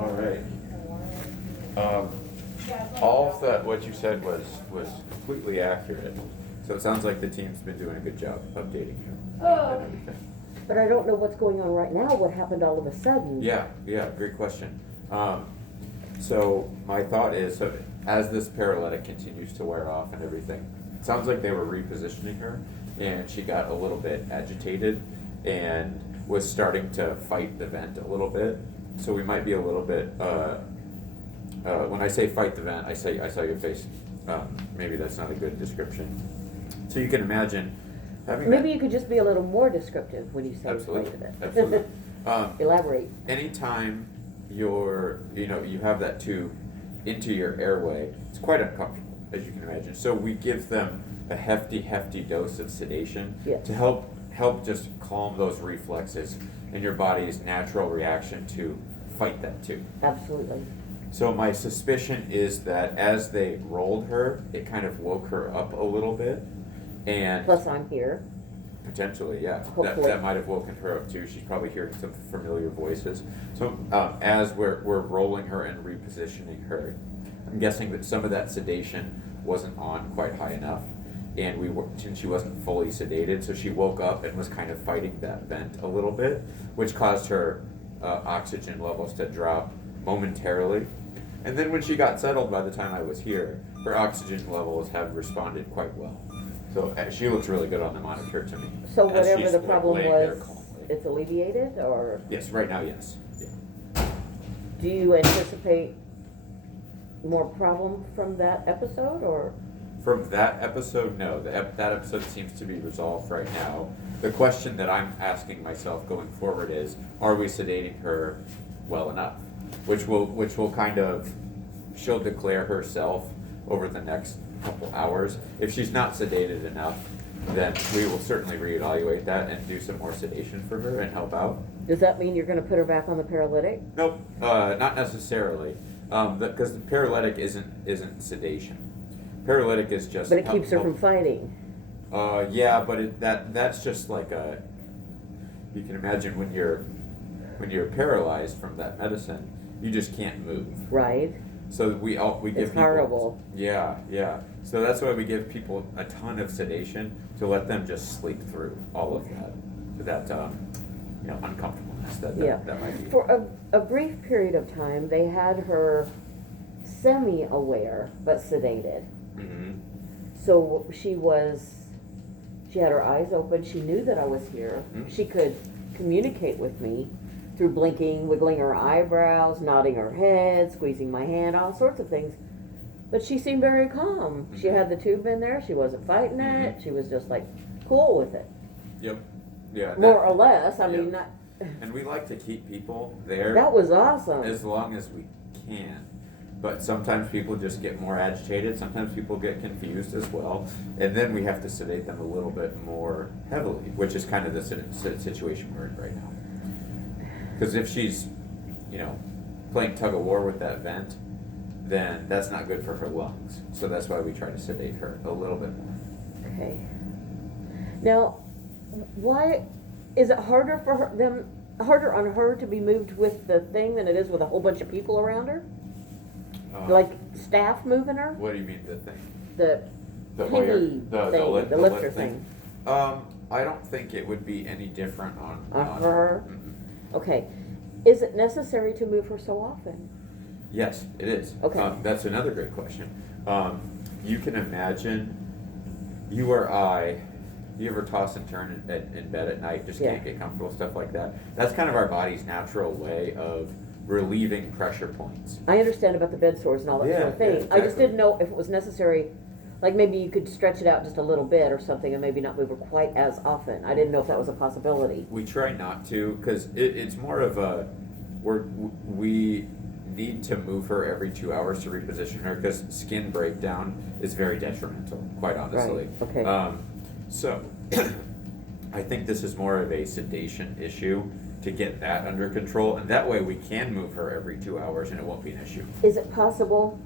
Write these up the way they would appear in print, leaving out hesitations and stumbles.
All right. All of that, what you said was completely accurate. So it sounds like the team's been doing a good job updating you and everything. But I don't know what's going on right now. What happened all of a sudden? Yeah, great question. So my thought is, so as this paralytic continues to wear off and everything, it sounds like they were repositioning her, and she got a little bit agitated and was starting to fight the vent a little bit. So we might be a little bit. When I say fight the vent, I saw your face. Maybe that's not a good description. So you can imagine having. Maybe you could just be a little more descriptive when you say Absolutely. fight it. Absolutely. Elaborate. Anytime you have that tube into your airway, it's quite uncomfortable, as you can imagine. So we give them a hefty dose of sedation to help just calm those reflexes and your body's natural reaction to fight that tube. Absolutely. So my suspicion is that as they rolled her, it kind of woke her up a little bit, and Plus I'm here. potentially, yeah, Hopefully. that might have woken her up too. She's probably hearing some familiar voices. So as we're rolling her and repositioning her, I'm guessing that some of that sedation wasn't on quite high enough, and she wasn't fully sedated, so she woke up and was kind of fighting that vent a little bit, which caused her oxygen levels to drop momentarily. And then when she got settled by the time I was here, her oxygen levels have responded quite well. So she looks really good on the monitor to me. So as whatever she's, the problem laying there was, calmly. it's alleviated, or Yes, right now, yes. Yeah. do you anticipate more problem from that episode, or? From that episode, no. That episode seems to be resolved right now. The question that I'm asking myself going forward is, are we sedating her well enough? Which will kind of, she'll declare herself over the next couple hours. If she's not sedated enough, then we will certainly reevaluate that and do some more sedation for her and help out. Does that mean you're going to put her back on the paralytic? Nope, not necessarily, because the paralytic isn't sedation. Paralytic is just. But it keeps her from fighting. Yeah, but that's just like a. You can imagine when you're paralyzed from that medicine, you just can't move. Right. So we give It's people. horrible. Yeah. So that's why we give people a ton of sedation to let them just sleep through all of that uncomfortableness that might be. For a brief period of time, they had her semi-aware but sedated. Mm-hmm. So she had her eyes open. She knew that I was here. Mm-hmm. She could communicate with me through blinking, wiggling her eyebrows, nodding her head, squeezing my hand, all sorts of things. But she seemed very calm. Mm-hmm. She had the tube in there. She wasn't fighting it. Mm-hmm. She was just like cool with it. Yep. Yeah. More or less. I Yep. mean, not. And we like to keep people there. That was awesome. As long as we can. But sometimes people just get more agitated. Sometimes people get confused as well. And then we have to sedate them a little bit more heavily, which is kind of the situation we're in right now. Because if she's, playing tug of war with that vent, then that's not good for her lungs. So that's why we try to sedate her a little bit more. Okay. Now, why is it harder for harder on her to be moved with the thing than it is with a whole bunch of people around her? Like staff moving her? What do you mean, the thing? The Hoyer- the lifter thing. I don't think it would be any different on her? Mm-mm. Okay. Is it necessary to move her so often? Yes, it is. Okay. That's another great question. You can imagine, you or I, you ever toss and turn in bed at night, just can't get comfortable, stuff like that. That's kind of our body's natural way of relieving pressure points. I understand about the bed sores and all that sort of thing. exactly. I just didn't know if it was necessary, like maybe you could stretch it out just a little bit or something and maybe not move her quite as often. I didn't know if that was a possibility. We try not to, because it's more of a, we need to move her every 2 hours to reposition her, because skin breakdown is very detrimental, quite honestly. Right. Okay. So, I think this is more of a sedation issue to get that under control, and that way we can move her every 2 hours and it won't be an issue. Is it possible?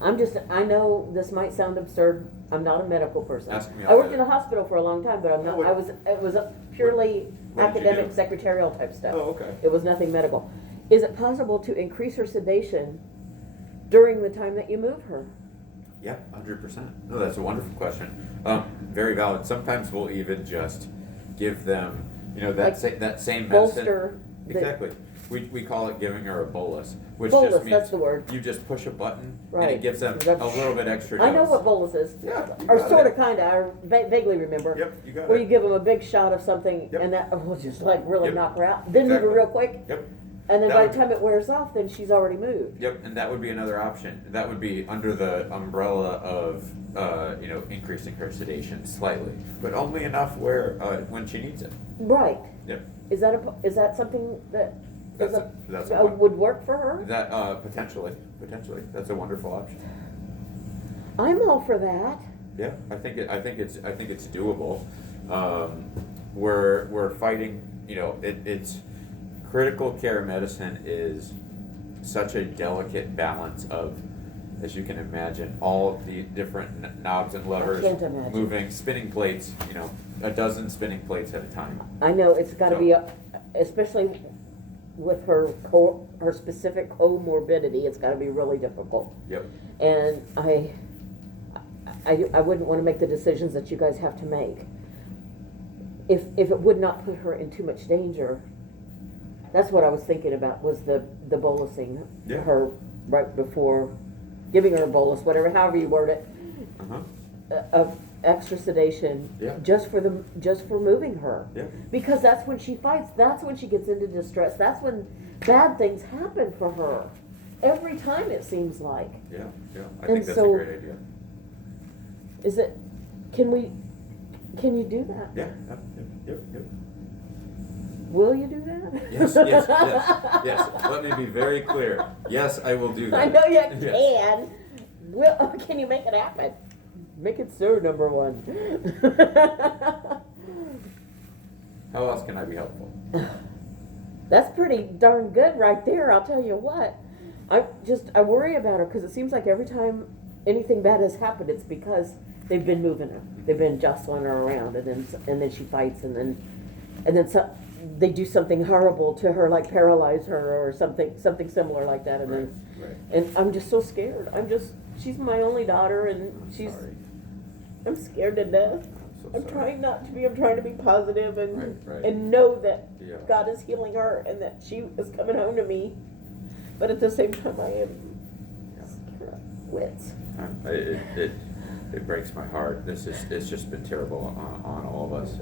I know this might sound absurd. I'm not a medical person. Ask me I worked about in a hospital for a long time, but I'm not. It was a purely what did you academic, do? secretarial type stuff. Oh, okay. It was nothing medical. is it possible to increase her sedation during the time that you move her? Yeah, 100%. No, that's a wonderful question. Very valid. Sometimes we'll even just give them, that same medicine. Bolster. Exactly. We call it giving her a bolus, which Bolus, just means that's the word. you just push a button and Right. it gives them a little bit extra dose. I know what bolus is. Yeah, you Or got sort it. of, kind of. I vaguely remember. Yep, you got Where it. you give them a big shot of something, Yep. and that will just like really Yep. knock her out. Then move Exactly. her real quick, Yep. and then That by would- the time it wears off, then she's already moved. Yep, and that would be another option. That would be under the umbrella of, increasing her sedation slightly, but only enough where when she needs it. Right. Yep. Is that something that That's a one. would work for her? That potentially, that's a wonderful option. I'm all for that. Yeah, I think it's doable. We're fighting. It's critical care medicine is such a delicate balance of, as you can imagine, all of the different knobs and levers can't imagine. moving, spinning plates. A dozen spinning plates at a time. I know it's got to So- be, especially with her specific comorbidity, it's got to be really difficult. Yep. And I wouldn't want to make the decisions that you guys have to make. If it would not put her in too much danger, that's what I was thinking about, was the bolusing Yeah. her right before, giving her a bolus, however you word it, Uh-huh. of extra sedation, Yeah. just for moving her. Yeah. Because that's when she fights, that's when she gets into distress, that's when bad things happen for her. Every time, it seems like. Yeah. I And think that's so- a great idea. Can you do that? Yeah. Yep. Will you do that? Yes. Let me be very clear. Yes, I will do that. I know you Yes. can. Can you make it happen? Make it so, number one. How else can I be helpful? That's pretty darn good right there, I'll tell you what. I worry about her because it seems like every time anything bad has happened, it's because they've been moving her. They've been jostling her around, and then she fights, and then they do something horrible to her, like paralyze her or something similar like that, and Right. and I'm just so scared. She's my only daughter, and Sorry. I'm scared to death. I'm so I'm sorry. trying not to be. I'm trying to be positive and Right. and know that Yeah. God is healing her and that she is coming home to me. But at the same time, I am scared of wits. It breaks my heart. It's just been terrible on all of us.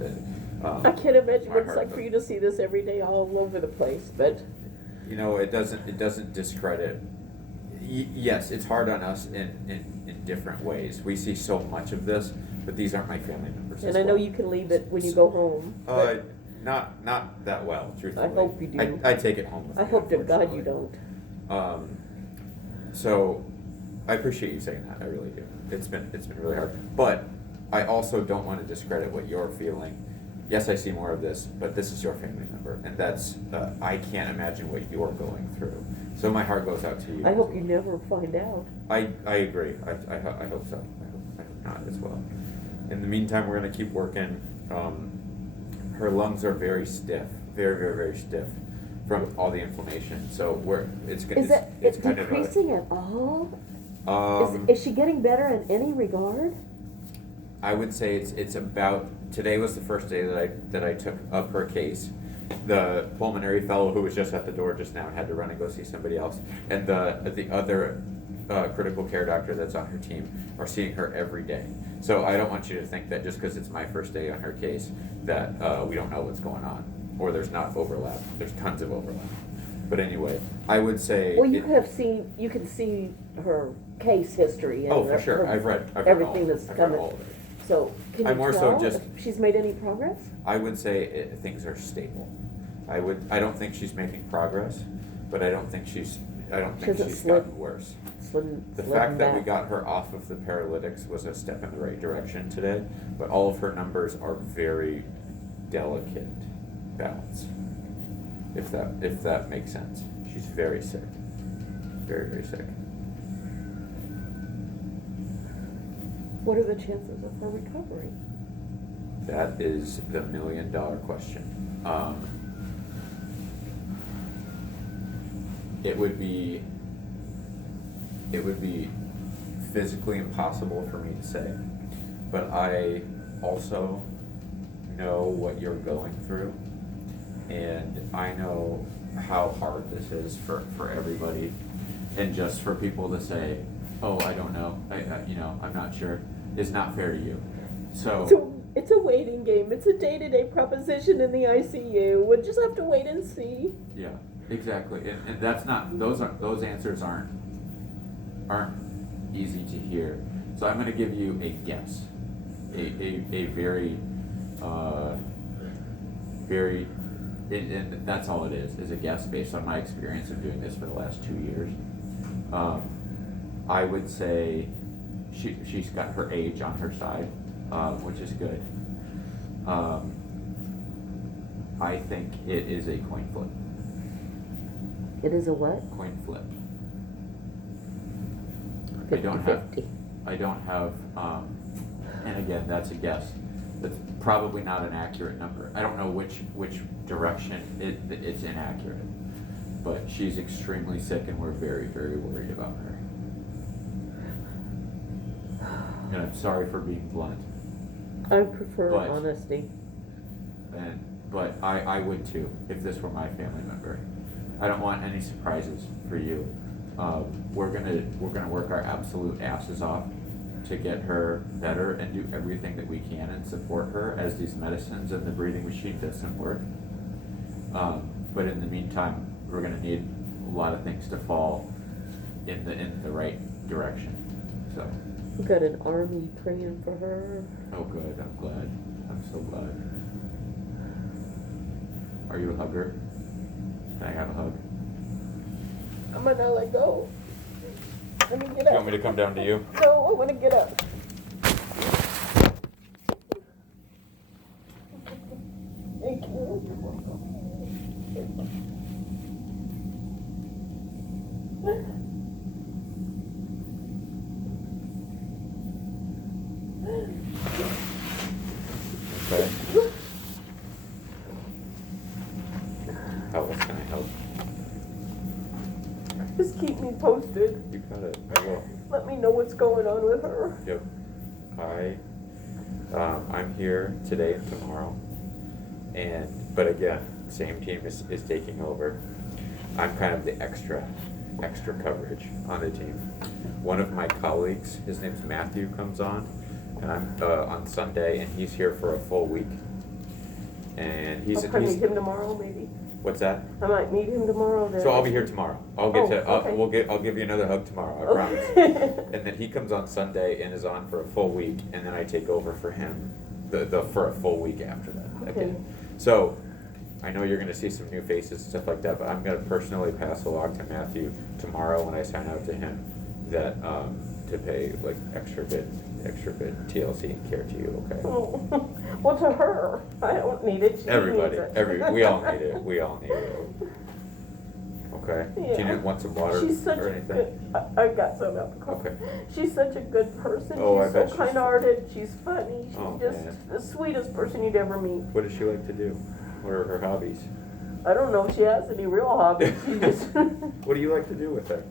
I can't imagine my what it's heart like goes- for you to see this every day all over the place. But It doesn't discredit. Yes, it's hard on us in different ways. We see so much of this, but these aren't my family members. and as I know well. you can leave it when you go home. But Not that well, truthfully. I hope you do. I take it home with I me, hope to God you unfortunately. don't. So I appreciate you saying that. I really do. It's been really hard, but I also don't want to discredit what you're feeling. Yes, I see more of this, but this is your family member, and that's I can't imagine what you're going through. So my heart goes out to you. I as hope well. you never find out. I agree. I hope so. I hope not as well. In the meantime, we're going to keep working. Her lungs are very stiff, very stiff from all the inflammation. So it's It's kind of decreasing at all? a, Is she getting better in any regard? I would say it's about, today was the first day that I took up her case. The pulmonary fellow who was just at the door just now had to run and go see somebody else, and the other critical care doctor that's on her team are seeing her every day. So I don't want you to think that just because it's my first day on her case that we don't know what's going on, or there's not overlap. There's tons of overlap. But anyway, I would say. Well, you can see her case history. And Oh, for sure. I've read everything all, that's I've read coming. all of it. So can you I'm more tell so just- if she's made any progress? I would say things are stable. I don't think she's making progress, but I don't think she's hasn't gotten worse. The fact that we got her off of the paralytics was a step in the right direction today, but all of her numbers are very delicate balance. If that makes sense. She's very sick. Very sick. What are the chances of her recovery? That is the $1 million question. it would be physically impossible for me to say, but I also know what you're going through, and I know how hard this is for everybody, and just for people to say, oh, I don't know, I'm not sure, is not fair to you. So it's a waiting game. It's a day-to-day proposition in the ICU. We'll just have to wait and see. yeah, exactly, and that's not, those answers aren't easy to hear. So I'm going to give you a guess, a very and that's all it is a guess based on my experience of doing this for the last 2 years. I would say she's got her age on her side, which is good. I think it is a coin flip. It is a what? Coin flip. 50-50. I don't have, and again, that's a guess. That's probably not an accurate number. I don't know which direction it's inaccurate, but she's extremely sick, and we're very, very worried about her. And I'm sorry for being blunt. I prefer But- honesty. But I would too if this were my family member. I don't want any surprises for you. We're gonna work our absolute asses off to get her better and do everything that we can and support her as these medicines and the breathing machine doesn't work. But in the meantime, we're gonna need a lot of things to fall in the right direction. So. We've got an army praying for her. Oh, good. I'm glad. I'm so glad. Are you a hugger? Can I have a hug? I'm gonna let go. Let me get You up. want me to come down to you? No, I want to get up. Thank you. Okay. How else can I help? Just keep me posted. You got it. I will. Let me know what's going on with her. Yep. I'm here today and tomorrow, but again, same team is taking over. I'm kind of the extra coverage on the team. One of my colleagues, his name's Matthew, comes on, and I'm on Sunday, and he's here for a full week. And I'll probably meet him tomorrow, maybe. What's that? I might meet him tomorrow. Then. So I'll be here tomorrow. I'll give you another hug tomorrow. I promise. And then he comes on Sunday and is on for a full week, and then I take over for him for a full week after that. Okay. So I know you're going to see some new faces and stuff like that, but I'm going to personally pass along to Matthew tomorrow when I sign out to him that to pay like extra bit TLC and care to you. Okay. Oh. Well, to her, I don't need it. She Everybody, needs it. we all need it. We all need it. Okay. Yeah. Do you want some water She's such or a anything? good. I got some alcohol. Okay. She's such a good person. Oh, I she's bet so she's- kind-hearted. She's funny. She's Oh, just man. the sweetest person you'd ever meet. What does she like to do? What are her hobbies? I don't know if she has any real hobbies. She just What do you like to do with her?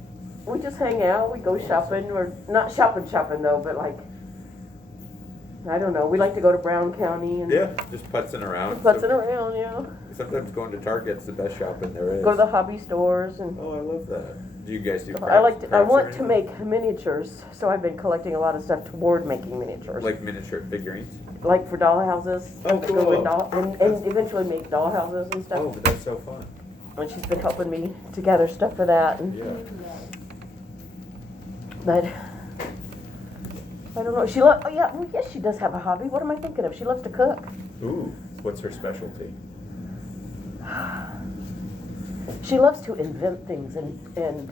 we just hang out. We go shopping. Or not shopping though, but like I don't know. We like to go to Brown County and Yeah, just putzing around. putzing around. Yeah. Sometimes going to Target's the best shopping there is. Go to the hobby stores and. Oh, I love that. Do you guys do crafts? I crafts or want to anything? make miniatures, so I've been collecting a lot of stuff toward making miniatures. Like miniature figurines? Like for doll houses. Oh, Go with cool. and eventually make doll houses and stuff. Oh, that's so fun. And she's been helping me to gather stuff for that. And, Yeah. but I don't know. Yes, she does have a hobby. What am I thinking of? She loves to cook. Ooh, what's her specialty? She loves to invent things and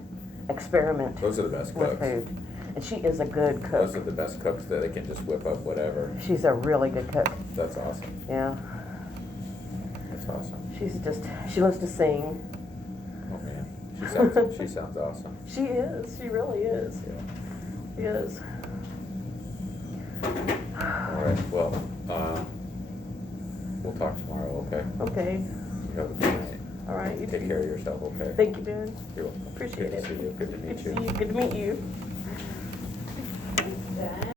experiment Those are the best with cooks. food. And she is a good Those are cook. the best cooks that they can just whip up whatever. She's a really good cook. That's awesome. Yeah. That's awesome. She loves to sing. Oh man, she sounds awesome. She is. She really is. Yeah. She is. All right. Well, we'll talk tomorrow. Okay. Okay. You have a good night. All right, you Take too. care of yourself, okay? Thank you, Ben. You're welcome. Appreciate Good it. to see you. Good to meet Good to you. see you. Good to meet you.